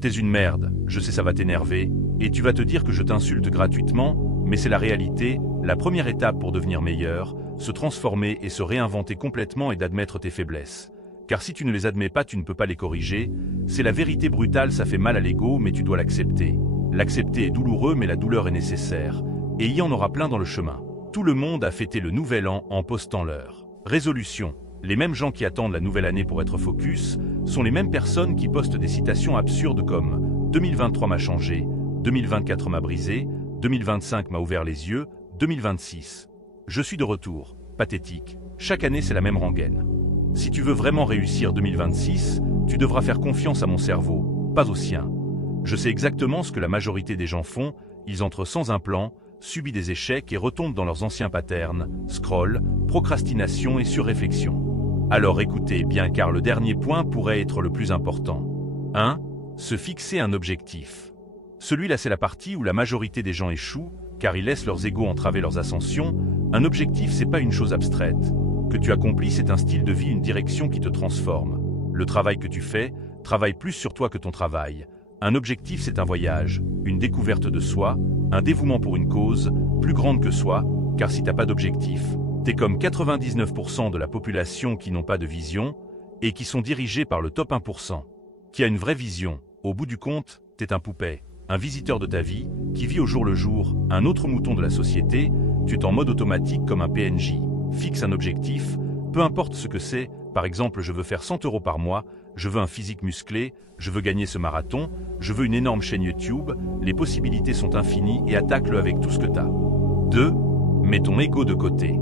T'es une merde, je sais ça va t'énerver, et tu vas te dire que je t'insulte gratuitement, mais c'est la réalité, la première étape pour devenir meilleur, se transformer et se réinventer complètement et d'admettre tes faiblesses. Car si tu ne les admets pas, tu ne peux pas les corriger, c'est la vérité brutale, ça fait mal à l'ego, mais tu dois l'accepter. L'accepter est douloureux, mais la douleur est nécessaire, et il y en aura plein dans le chemin. Tout le monde a fêté le nouvel an en postant leur résolution. Les mêmes gens qui attendent la nouvelle année pour être focus sont les mêmes personnes qui postent des citations absurdes comme « 2023 m'a changé »,« 2024 m'a brisé »,« 2025 m'a ouvert les yeux »,« 2026. Je suis de retour », pathétique. Chaque année c'est la même rengaine. Si tu veux vraiment réussir 2026, tu devras faire confiance à mon cerveau, pas au sien. Je sais exactement ce que la majorité des gens font, ils entrent sans un plan, subissent des échecs et retombent dans leurs anciens patterns, scroll, procrastination et surréflexion. Alors écoutez bien car le dernier point pourrait être le plus important. 1. Se fixer un objectif. Celui-là c'est la partie où la majorité des gens échouent, car ils laissent leurs égos entraver leurs ascensions. Un objectif c'est pas une chose abstraite. Que tu accomplis c'est un style de vie, une direction qui te transforme. Le travail que tu fais, travaille plus sur toi que ton travail. Un objectif c'est un voyage, une découverte de soi, un dévouement pour une cause, plus grande que soi, car si t'as pas d'objectif, t'es comme 99% de la population qui n'ont pas de vision et qui sont dirigés par le top 1%. Qui a une vraie vision, au bout du compte, t'es un poupée, un visiteur de ta vie, qui vit au jour le jour, un autre mouton de la société, tu es en mode automatique comme un PNJ. Fixe un objectif, peu importe ce que c'est, par exemple je veux faire 100 € par mois, je veux un physique musclé, je veux gagner ce marathon, je veux une énorme chaîne YouTube, les possibilités sont infinies et attaque-le avec tout ce que t'as. 2. Mets ton ego de côté.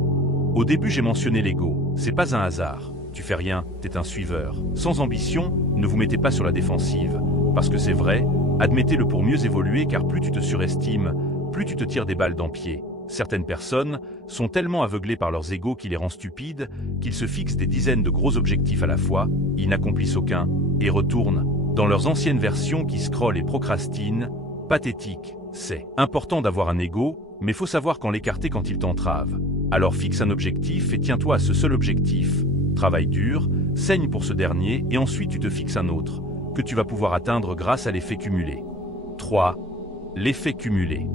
Au début j'ai mentionné l'ego, c'est pas un hasard, tu fais rien, t'es un suiveur. Sans ambition, ne vous mettez pas sur la défensive, parce que c'est vrai, admettez-le pour mieux évoluer car plus tu te surestimes, plus tu te tires des balles dans le pied. Certaines personnes sont tellement aveuglées par leurs égos qui les rend stupides, qu'ils se fixent des dizaines de gros objectifs à la fois, ils n'accomplissent aucun, et retournent dans leurs anciennes versions qui scrollent et procrastinent. Pathétique, c'est important d'avoir un ego, mais faut savoir quand l'écarter quand il t'entrave. Alors fixe un objectif et tiens-toi à ce seul objectif. Travaille dur, saigne pour ce dernier et ensuite tu te fixes un autre, que tu vas pouvoir atteindre grâce à l'effet cumulé. 3. L'effet cumulé.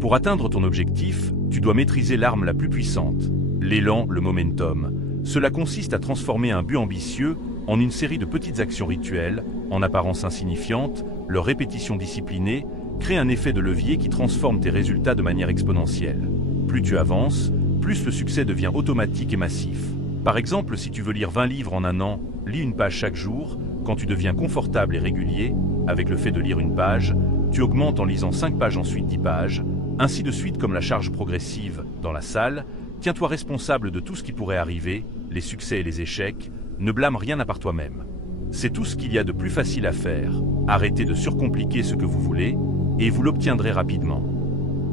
Pour atteindre ton objectif, tu dois maîtriser l'arme la plus puissante, l'élan, le momentum. Cela consiste à transformer un but ambitieux en une série de petites actions rituelles, en apparence insignifiantes, leur répétition disciplinée, crée un effet de levier qui transforme tes résultats de manière exponentielle. Plus tu avances, plus le succès devient automatique et massif. Par exemple, si tu veux lire 20 livres en un an, lis une page chaque jour. Quand tu deviens confortable et régulier, avec le fait de lire une page, tu augmentes en lisant 5 pages, ensuite 10 pages, ainsi de suite comme la charge progressive dans la salle. Tiens-toi responsable de tout ce qui pourrait arriver, les succès et les échecs, ne blâme rien à part toi-même. C'est tout ce qu'il y a de plus facile à faire. Arrêtez de surcompliquer ce que vous voulez, et vous l'obtiendrez rapidement.